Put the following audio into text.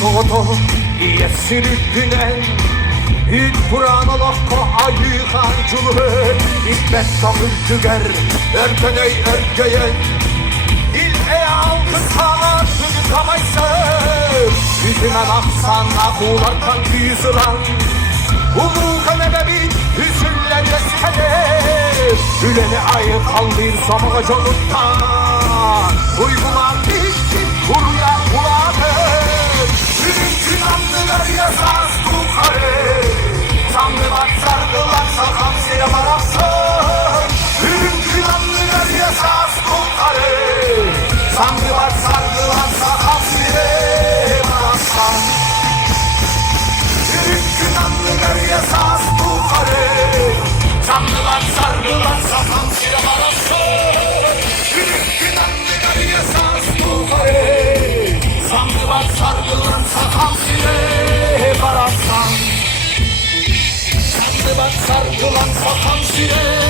soto iesirüttinen Yd purana lohko ayıkan çuluğun İlbet takıl tüger örtönöy örtgöyen İl eyal kıskanat bugün kamaysın Yüzüme baksan akularkan yüzülan Uluğun ebebin hüzünle deskedir Üleni ayı kaldır sabah canından Uygular bitti kurya kuladır Ürünkün anlılar yazar tukarı Sandılar sargılar sakam siye baraksın Ürünkün anlılar yazar tukarı Sandılar sargılar sakam siye baraksın Ürünkün anlılar yazar tukarı Sandılar sargılar sakam siye baraksın Ürünkün anlılar yazar tukarı Sandılar sargılar sakam siye baraksın Sandılar sargılar sakam siye